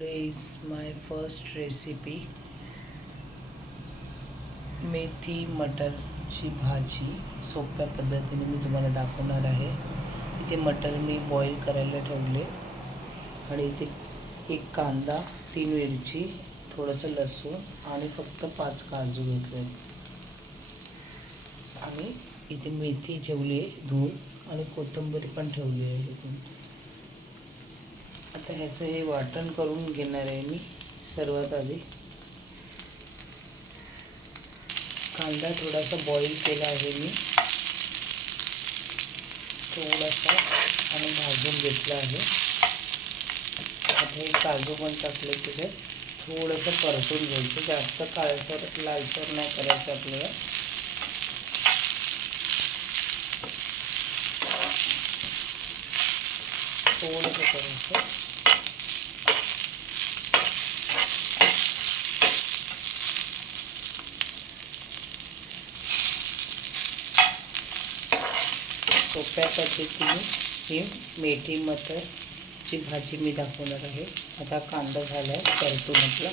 Today is my first recipe मेथी मटरची भाजी सोप्या पद्धतीने मी तुम्हाला दाखवणार आहे। इथे मटर मी बॉईल करायला ठेवले आणि इथे एक कांदा, 3 मिरची, थोडंसं लसूण आणि फक्त 5 काजू घेतले आणि इथे मेथी ठेवली आहे धुवून आणि कोथिंबीर पण ठेवली आहे। आता ह्याचं हे वाटण करून घेणार आहे मी। सर्वात आधी कांदा थोडासा बॉईल केला आहे मी, थोडासा आणि भाजून घेतला आहे। आता हे काजू पण टाकले तिथे, थोडंसं परतून घ्यायचं, जास्त काळसर लालसर नाही करायचं आपल्याला। थोडंसं करायचं। सोप्या पद्धतीने ही मेथी मटरची भाजी मी दाखवणार आहे। आता कांदा झाला आहे परतून आपला,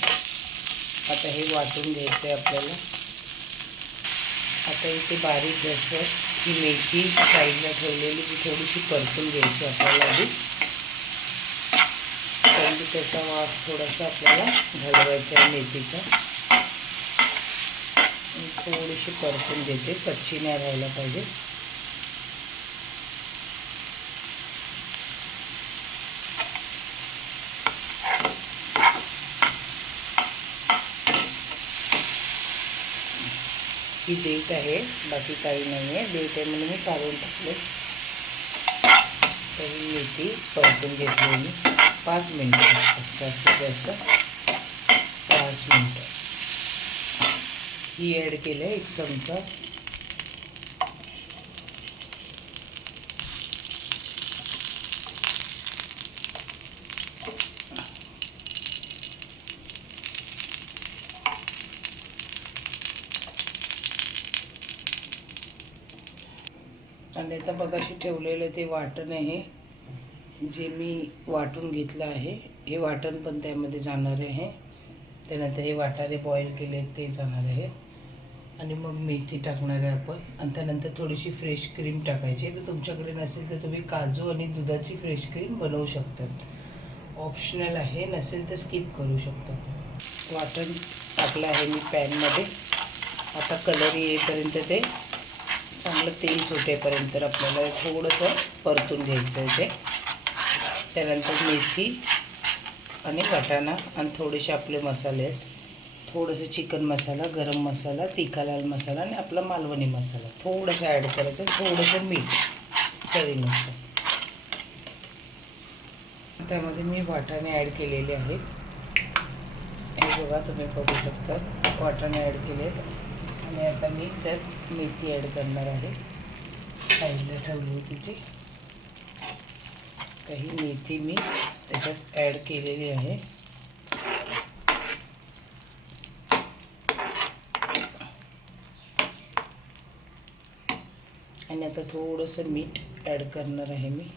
आता हे वाटून घ्यायचं आहे आपल्याला। आता इथे बारीक गॅसवर ही मेथी साईडला ठेवलेली ती थोडीशी परतून घ्यायची आपल्याला आधी, कारण त्याचा वास थोडासा आपल्याला घालवायचा आहे मेथीचा। थोडीशी परतून घेते, कच्ची नाही राहायला पाहिजे। ही देठ आहे, बाकी काही नाही आहे। देठ आहे म्हणून मी काढून टाकले। तर ही मेथी परतून घेतली मी 5 मिनिटं, जास्तीत जास्त 5 मिनिटं। ही ॲड केलं आहे 1 चमचा आणि आता बघाशी ठेवलेलं ते वाटण आहे जे मी वाटून घेतलं आहे। हे वाटण पण त्यामध्ये जाणार आहे। त्यानंतर हे वाटाणे बॉईल केले ते जाणार आहे आणि मग मेथी टाकणार आहे आपण। आणि त्यानंतर थोडीशी फ्रेश क्रीम टाकायची। तर तुमच्याकडे नसेल तर तुम्ही काजू आणि दुधाची फ्रेश क्रीम बनवू शकतात, ऑप्शनल आहे, नसेल तर स्किप करू शकतात। वाटण टाकलं आहे मी पॅनमध्ये। आता कलर येईपर्यंत ते चांगलं तेल सुटेपर्यंत आपल्याला थोडंसं परतून घ्यायचं आहे ते। त्यानंतर मेथी आणि वाटाणा आणि थोडेसे आपले मसाले आहेत, थोडंसं चिकन मसाला, गरम मसाला, तिखा लाल मसाला आणि आपला मालवणी मसाला थोडंसं ॲड करायचं, थोडंसं मीठ चवीनुसार। त्यामध्ये मी वाटाणे ॲड केलेले आहेत, हे बघा तुम्ही बघू शकता वाटाणे ॲड केले। आणि आता मी त्यात मेथी ॲड करणार आहे, साईडला ठेवली होती ती। तर ही मेथी मी त्याच्यात ॲड केलेली आहे। आणि आता थोडंसं मीठ ॲड करणार आहे मी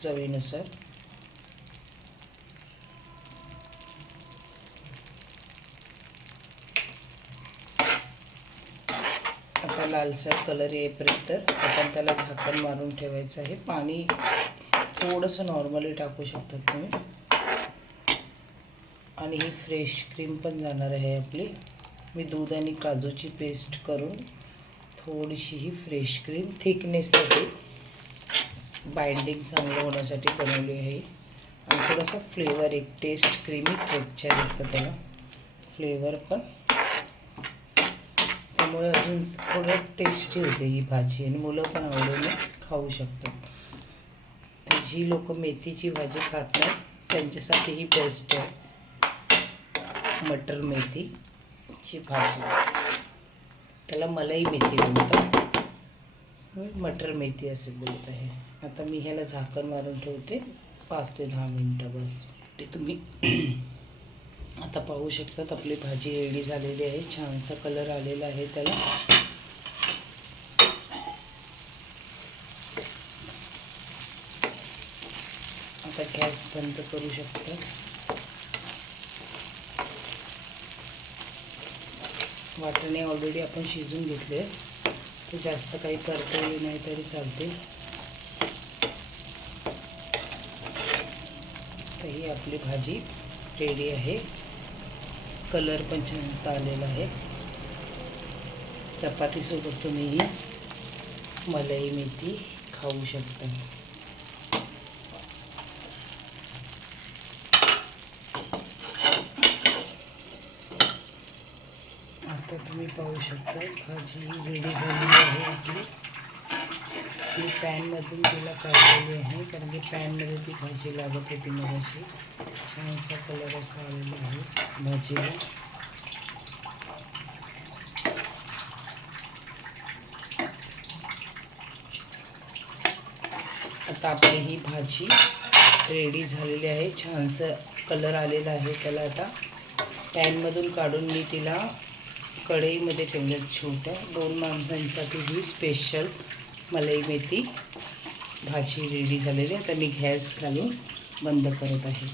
चवीनुसार। आता लालसर कलर येईपर्यंत आपण त्याला झाकण मारून ठेवायचं आहे। पाणी थोडंसं नॉर्मली टाकू शकतात तुम्ही। आणि ही फ्रेश क्रीम पण जाणार आहे आपली। मी दूध आणि काजूची पेस्ट करून थोडीशी ही फ्रेश क्रीम थिकनेससाठी, बाइंडिंग चांगलं होण्यासाठी बनवली आहे। आणि थोडासा फ्लेवर, एक टेस्ट क्रीमी टेक्स्चर येतं त्याला, फ्लेवर पण, त्यामुळे अजून थोडं टेस्टी होते ही भाजी आणि मुलं पण आवडीने खाऊ शकतात। जी लोक मेथीची भाजी खात नाही त्यांच्यासाठी ही बेस्ट आहे मटर मेथीची भाजी। त्याला मलाई मेथी बोलतात, मटर मेथी असे बोलत आहे। आता मी ह्याला झाकण मारून ठेवते 5 ते 10 मिनिटं बस। ते तुम्ही आता पाहू शकतात आपली भाजी रेडी झालेली आहे, छानसा कलर आलेला आहे त्याला। आता गॅस बंद करू शकता। वाटाणे ऑलरेडी आपण शिजून घेतले, ते जास्त काही परतवले नाही तरी चालते. तर ही आपली भाजी रेडी आहे. कलर पण छान आलेला आहे. चपातीसोबत तुम्ही ही मलाई मेथी खाऊ शकता. आता तुम्ही पाहू शकता भाजी रेडी झालेली आहे आपली. मी पॅनमधून तिला काढलेली आहे, कारण की पॅनमध्ये ती भाजी लागत होती मगाशी. छानसा कलर असा आलेला आहे भाजीला. आता आपली ही भाजी रेडी झालेली आहे. छानसं कलर आलेला आहे त्याला. आता पॅनमधून काढून मी तिला कढईमध्ये ठेवल्या. छोट्या 2 माणसांसाठी ही स्पेशल मलाई मेथी भाजी रेडी झालेली आहे. आता मी गॅस घालून बंद करत आहे.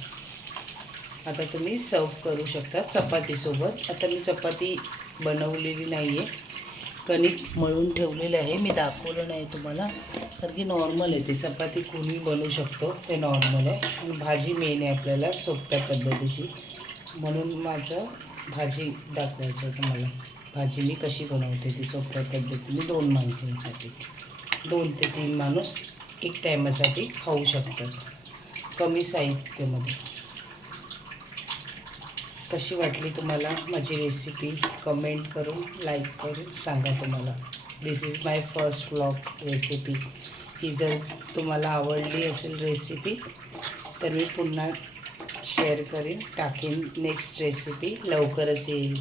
आता तुम्ही सर्व करू शकता चपातीसोबत. आता मी चपाती बनवलेली नाही आहे, कणिक मळून ठेवलेले आहे. मी दाखवलं नाही तुम्हाला, कारण की नॉर्मल आहे ते. चपाती कोणी बनवू शकतो, ते नॉर्मल आहे. आणि भाजी मेन आहे आपल्याला सोप्या पद्धतीची, म्हणून माझं भाजी दाखवायचं होतं मला. भाजी मी कशी बनवते ती सोप्या पद्धतीने 2 माणसांसाठी. 2 ते 3 माणूस एक टायमासाठी खाऊ शकतात, कमी साहित्यामध्ये. कशी वाटली तुम्हाला माझी रेसिपी कमेंट करून, लाईक करून सांगा तुम्हाला. This is my first vlog recipe. ही जर तुम्हाला आवडली असेल रेसिपी तर मी पुन्हा शेअर करीन, टाकेन. नेक्स्ट रेसिपी लवकरच येईल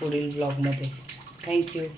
पुढील व्लॉगमध्ये. थँक्यू.